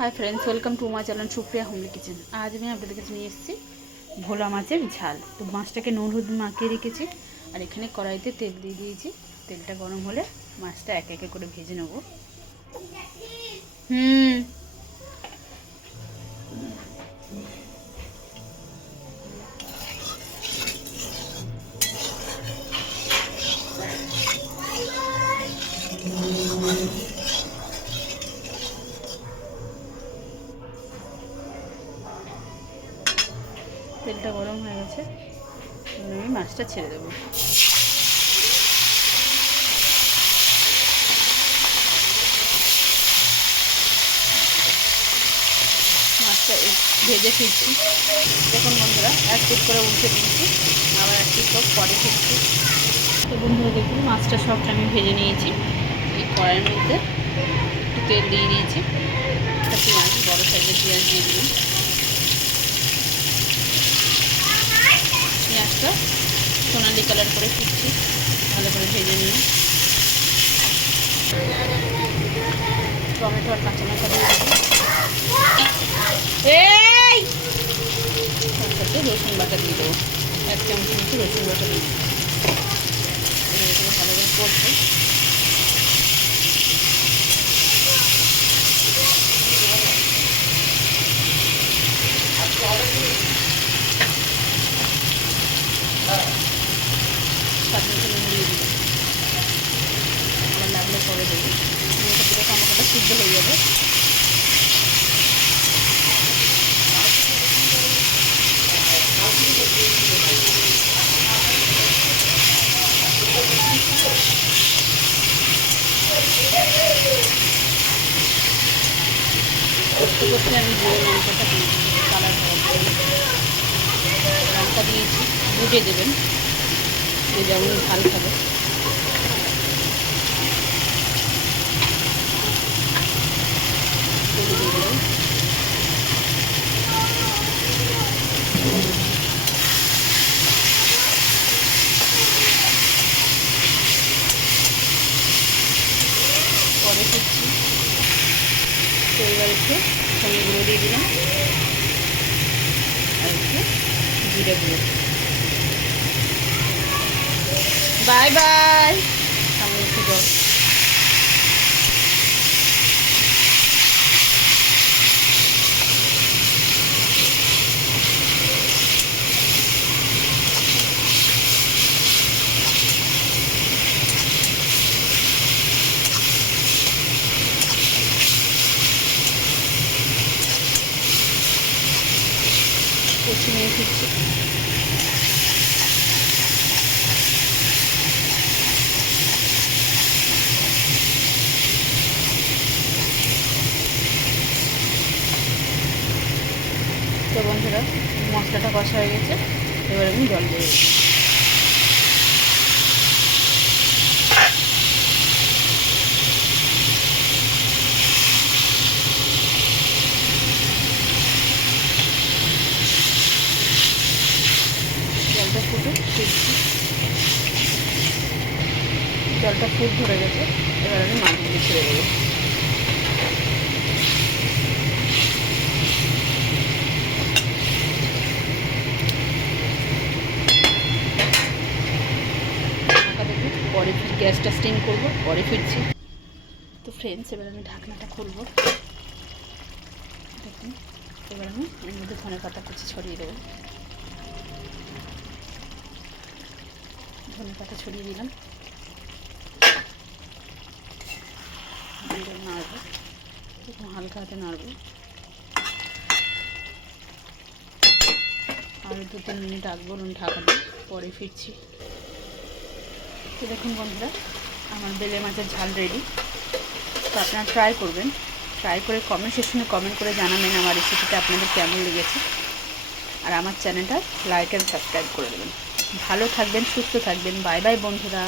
Hi friends, welcome to my channel Supriya homely kitchen. आज मैं आपके কাছে নিয়ে এসেছি ভোলা মাছের ঝাল। তো মাছটাকে নুন হলুদ মাখিয়ে রেখেছি আর এখানে কড়াইতে তেল দিয়ে দিয়েছি। তেলটা গরম হলে মাছটা এক এক করে ভেজে নেব। তেলটা গরম হয়ে গেছে, আমি মাছটা ছেড়ে দেবো। মাছটা ভেজে ফিরছি, দেখুন বন্ধুরা, এক পিট করে উল্টে দিয়েছি, আবার এক পিট পরে ফিরছি। তো বন্ধুরা দেখুন, মাছটা সবটা আমি ভেজে নিয়েছি। এই কড়াইয়ের মধ্যে একটু তেল দিয়ে দিয়েছি, একটা পেঁয়াজ, বড়ো সাইজের পেঁয়াজ দিয়ে দিলাম। পেঁয়াজটা সোনালি কালার করে ফিরছি, ভালো করে ভেজে নিয়ে টমেটো আর কাঁচা লঙ্কা দিয়ে দেবো। তার সাথে রসুন বাটা দিয়ে দেবো, 1 চামচ মতো রসুন বাটা দিয়ে দেবো। ভালো করে করবো। স্বাদ মতো নুন দিয়ে দিলাম, আবার লাগলে পরে দেবো। এটা পুরো টমেটোটা সিদ্ধ হয়ে যাবে। করতে করতে আমি জিরে লঙ্কাটা দিয়েছি, কালার হওয়ার জন্য লঙ্কা দিয়েছি। বুঝে দেবেন যে যেমন ঝাল খাবে। দিয়ে দেবেন পরে দিচ্ছি। তো এবার একটু ধনে গুঁড়ো দিয়ে দিলাম আর একটু জিরে গুঁড়ো। Bye bye. সামনে একটু জল। কচি নিয়ে ফিরছি। তো বন্ধুরা, মশলাটা কষা হয়ে গেছে, এবার আমি জল দিয়ে দিচ্ছি। জলটা ফিরছি, জলটা ফুট ধরে গেছে, এবার আমি মাছগুলো ছেড়ে দেবো। পরে গ্যাসটা স্টিম করবো, পরে ফিরছি। তো ফ্রেন্ডস, এবার আমি ঢাকনাটা খুলবো। দেখুন, এবার আমি এর মধ্যে ধনে পাতা কুচি ছড়িয়ে দেবো। ধনে পাতা ছড়িয়ে দিলাম, নাড়বো, একটু হালকা হাতে নাড়বো। আরও 2-3 মিনিট রাখবো ঢাকা দিয়ে, পরে ফিরছি। তো দেখুন বন্ধুরা, আমার বেলে মাছের ঝাল রেডি। তো আপনারা ট্রাই করবেন, ট্রাই করে কমেন্ট সেকশনে কমেন্ট করে জানাবেন আমার রেসিপিটা আপনাদের কেমন লেগেছে। আর আমার চ্যানেলটা লাইক অ্যান্ড সাবস্ক্রাইব করে দেবেন। ভালো থাকবেন, সুস্থ থাকবেন। বাই বাই বন্ধুরা।